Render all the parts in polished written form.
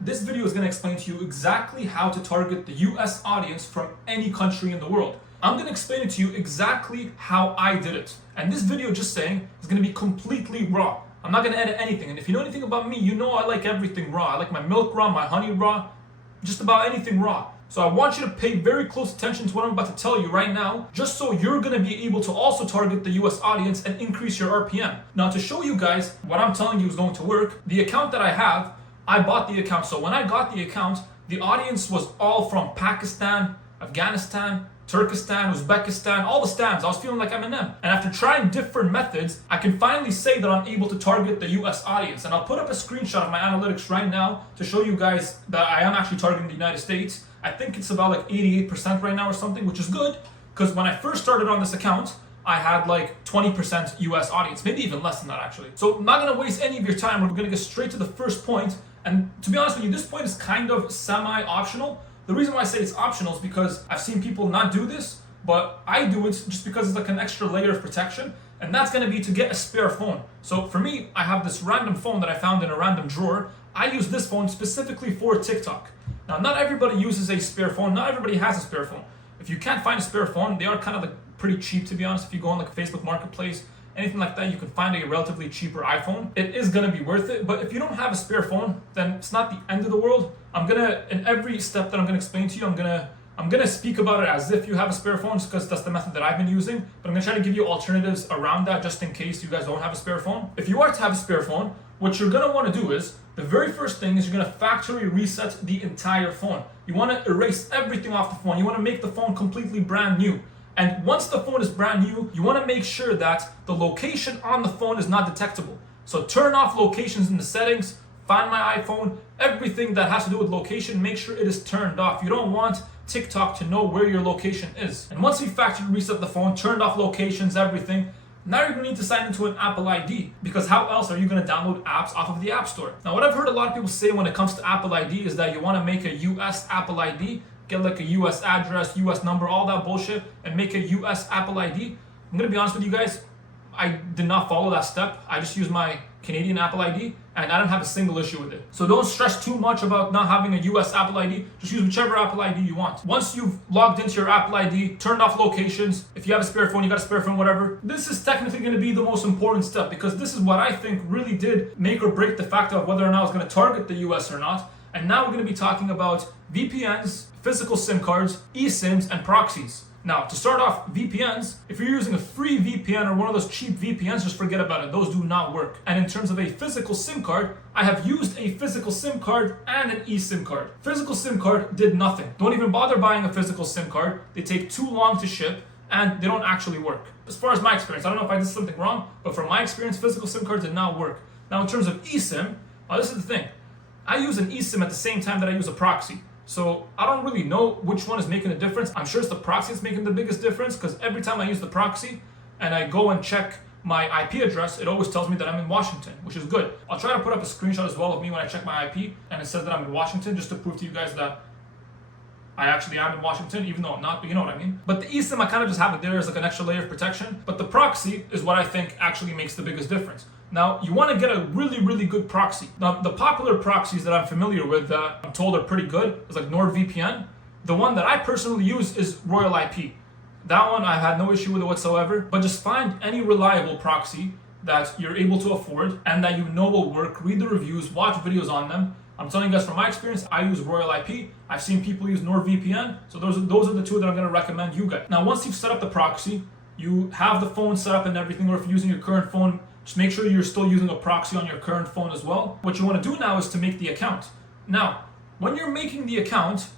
This video is going to explain to you exactly how to target the US audience from any country in the world. I'm going to explain it to you exactly how I did it. And this video, just saying, is going to be completely raw. I'm not going to edit anything. And if you know anything about me, you know I like everything raw. I like my milk raw, my honey raw, just about anything raw. So I want you to pay very close attention to what I'm about to tell you right now, just so you're going to be able to also target the US audience and increase your RPM. Now, to show you guys what I'm telling you is going to work, the account that I have, I bought the account. So when I got the account, the audience was all from Pakistan, Afghanistan, Turkestan, Uzbekistan, all the stands. I was feeling like Eminem. And after trying different methods, I can finally say that I'm able to target the US audience. And I'll put up a screenshot of my analytics right now to show you guys that I am actually targeting the United States. I think it's about like 88% right now or something, which is good. Because when I first started on this account, I had like 20% US audience, maybe even less than that actually. So I'm not gonna waste any of your time. We're gonna get straight to the first point. And to be honest with you, this point is kind of semi-optional. The reason why I say it's optional is because I've seen people not do this, but I do it just because it's like an extra layer of protection, and that's gonna be to get a spare phone. So for me, I have this random phone that I found in a random drawer. I use this phone specifically for TikTok. Now, not everybody uses a spare phone, not everybody has a spare phone. If you can't find a spare phone, they are kind of like pretty cheap, to be honest. If you go on like Facebook Marketplace, anything like that, you can find a relatively cheaper iPhone. It is gonna be worth it, but if you don't have a spare phone, then it's not the end of the world. In every step that I'm gonna explain to you, I'm gonna speak about it as if you have a spare phone, just because that's the method that I've been using. But I'm gonna try to give you alternatives around that, just in case you guys don't have a spare phone. If you are to have a spare phone, what you're gonna wanna do is, the very first thing is you're gonna factory reset the entire phone. You wanna erase everything off the phone. You wanna make the phone completely brand new. And once the phone is brand new, you wanna make sure that the location on the phone is not detectable. So turn off locations in the settings, find my iPhone, everything that has to do with location, make sure it is turned off. You don't want TikTok to know where your location is. And once you factory reset the phone, turned off locations, everything, now you're gonna need to sign into an Apple ID, because how else are you gonna download apps off of the App Store? Now, what I've heard a lot of people say when it comes to Apple ID is that you wanna make a US Apple ID, get like a US address, US number, all that bullshit, and make a US Apple ID. I'm gonna be honest with you guys, I did not follow that step. I just used my Canadian Apple ID, and I don't have a single issue with it. So don't stress too much about not having a US Apple ID. Just use whichever Apple ID you want. Once you've logged into your Apple ID, turned off locations, if you have a spare phone, you got a spare phone, whatever, this is technically gonna be the most important step, because this is what I think really did make or break the fact of whether or not I was gonna target the US or not. And now we're gonna be talking about VPNs, physical SIM cards, eSIMs, and proxies. Now, to start off, VPNs, if you're using a free VPN or one of those cheap VPNs, just forget about it. Those do not work. And in terms of a physical SIM card, I have used a physical SIM card and an eSIM card. Physical SIM card did nothing. Don't even bother buying a physical SIM card. They take too long to ship, and they don't actually work. As far as my experience, I don't know if I did something wrong, but from my experience, physical SIM cards did not work. Now, in terms of eSIM, this is the thing. I use an eSIM at the same time that I use a proxy. So I don't really know which one is making the difference. I'm sure it's the proxy that's making the biggest difference, because every time I use the proxy and I go and check my IP address, it always tells me that I'm in Washington, which is good. I'll try to put up a screenshot as well of me when I check my IP and it says that I'm in Washington, just to prove to you guys that I actually am in Washington, even though I'm not, but you know what I mean. But the eSIM, I kind of just have it there as like an extra layer of protection. But the proxy is what I think actually makes the biggest difference. Now, you want to get a really, really good proxy. Now, the popular proxies that I'm familiar with that I'm told are pretty good is like NordVPN. The one that I personally use is Royal IP. That one, I've had no issue with it whatsoever. But just find any reliable proxy that you're able to afford and that you know will work. Read the reviews, watch videos on them. I'm telling you guys from my experience, I use Royal IP. I've seen people use NordVPN. So those are the two that I'm going to recommend you guys. Now, once you've set up the proxy, you have the phone set up and everything, or if you're using your current phone, just make sure you're still using a proxy on your current phone as well. What you want to do now is to make the account. Now, when you're making the account,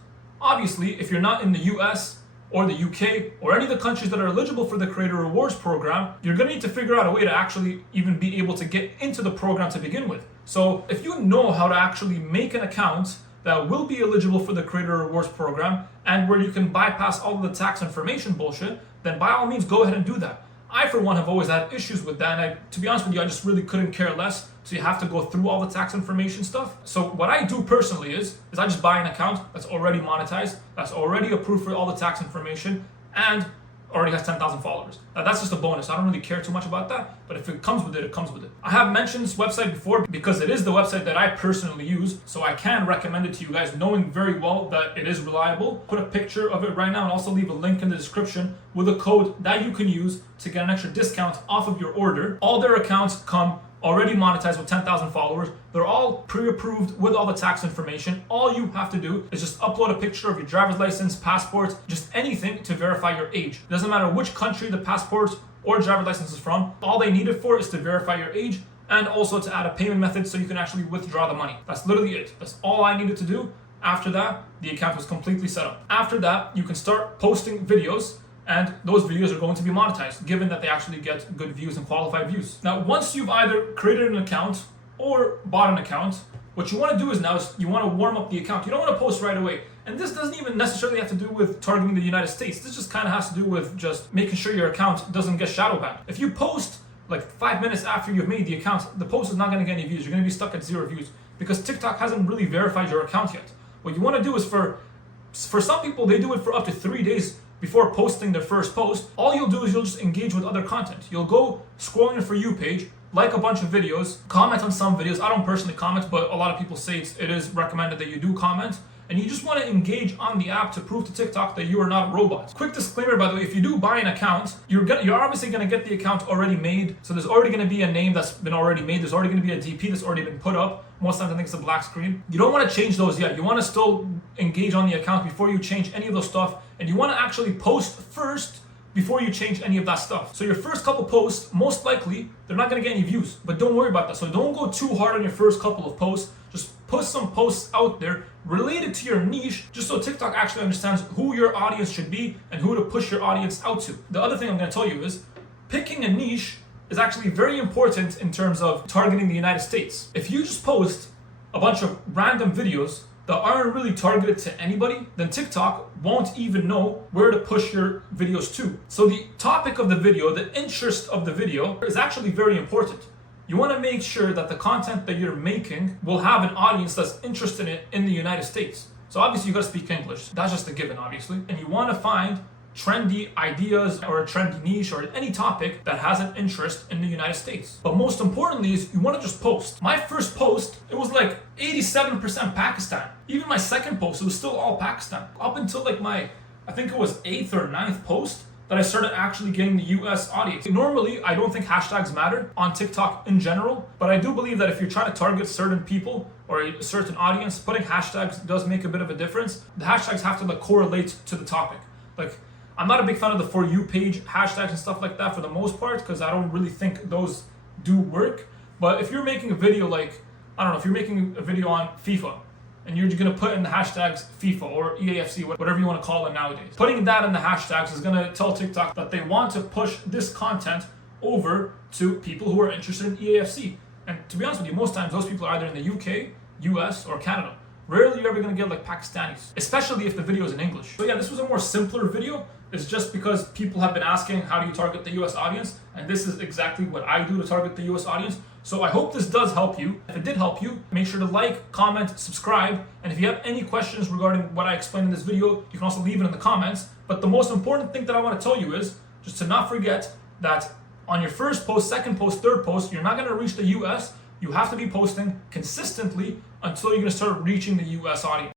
obviously, if you're not in the US or the UK or any of the countries that are eligible for the Creator Rewards program, you're going to need to figure out a way to actually even be able to get into the program to begin with. So if you know how to actually make an account that will be eligible for the Creator Rewards program and where you can bypass all of the tax information bullshit, then by all means, go ahead and do that. I, for one, have always had issues with that, and to be honest with you, I just really couldn't care less. So you have to go through all the tax information stuff. So what I do personally is I just buy an account that's already monetized, that's already approved for all the tax information, and already has 10,000 followers. Now, that's just a bonus. I don't really care too much about that, but if it comes with it, it comes with it. I have mentioned this website before because it is the website that I personally use, so I can recommend it to you guys, knowing very well that it is reliable. Put a picture of it right now and also leave a link in the description with a code that you can use to get an extra discount off of your order. All their accounts come already monetized with 10,000 followers. They're all pre-approved with all the tax information. All you have to do is just upload a picture of your driver's license, passport, just anything to verify your age. It doesn't matter which country the passport or driver's license is from. All they need it for is to verify your age and also to add a payment method so you can actually withdraw the money. That's literally it. That's all I needed to do. After that, the account was completely set up. After that, you can start posting videos, and those videos are going to be monetized, given that they actually get good views and qualified views. Now, once you've either created an account or bought an account, what you want to do is you want to warm up the account. You don't want to post right away. And this doesn't even necessarily have to do with targeting the United States. This just kind of has to do with just making sure your account doesn't get shadow banned. If you post like 5 minutes after you've made the account, the post is not going to get any views. You're going to be stuck at 0 views because TikTok hasn't really verified your account yet. What you want to do is for some people, they do it for up to 3 days before posting their first post. All you'll do is you'll just engage with other content. You'll go scroll on your For You page, like a bunch of videos, comment on some videos. I don't personally comment, but a lot of people say it is recommended that you do comment. And you just want to engage on the app to prove to TikTok that you are not a robot. Quick disclaimer, by the way, if you do buy an account, you're obviously going to get the account already made. So there's already going to be a name that's been already made. There's already going to be a DP that's already been put up. Most times I think it's a black screen. You don't want to change those yet. You want to still engage on the account before you change any of those stuff. And you want to actually post first before you change any of that stuff. So your first couple posts, most likely, they're not going to get any views. But don't worry about that. So don't go too hard on your first couple of posts. Just put some posts out there related to your niche, just so TikTok actually understands who your audience should be and who to push your audience out to. The other thing I'm going to tell you is picking a niche is actually very important in terms of targeting the United States. If you just post a bunch of random videos that aren't really targeted to anybody, then TikTok won't even know where to push your videos to. So the topic of the video, the interest of the video is actually very important. You want to make sure that the content that you're making will have an audience that's interested in it in the United States. So obviously you got to speak English. That's just a given, obviously. And you want to find trendy ideas or a trendy niche or any topic that has an interest in the United States. But most importantly is you want to just post. My first post, it was like 87% Pakistan. Even my second post, it was still all Pakistan. Up until like I think it was 8th or 9th post, that I started actually getting the US audience. Normally, I don't think hashtags matter on TikTok in general, but I do believe that if you're trying to target certain people or a certain audience, putting hashtags does make a bit of a difference. The hashtags have to correlate to the topic. Like, I'm not a big fan of the For You page hashtags and stuff like that for the most part, because I don't really think those do work. But if you're making a video like, I don't know, if you're making a video on FIFA, and you're going to put in the hashtags FIFA or EAFC, whatever you want to call it nowadays. Putting that in the hashtags is going to tell TikTok that they want to push this content over to people who are interested in EAFC. And to be honest with you, most times those people are either in the UK, US, or Canada. Rarely you're ever going to get like Pakistanis, especially if the video is in English. So yeah, this was a more simpler video. It's just because people have been asking, how do you target the US audience? And this is exactly what I do to target the US audience. So I hope this does help you. If it did help you, make sure to like, comment, subscribe. And if you have any questions regarding what I explained in this video, you can also leave it in the comments. But the most important thing that I want to tell you is just to not forget that on your first post, second post, third post, you're not going to reach the US. You have to be posting consistently until you're going to start reaching the US audience.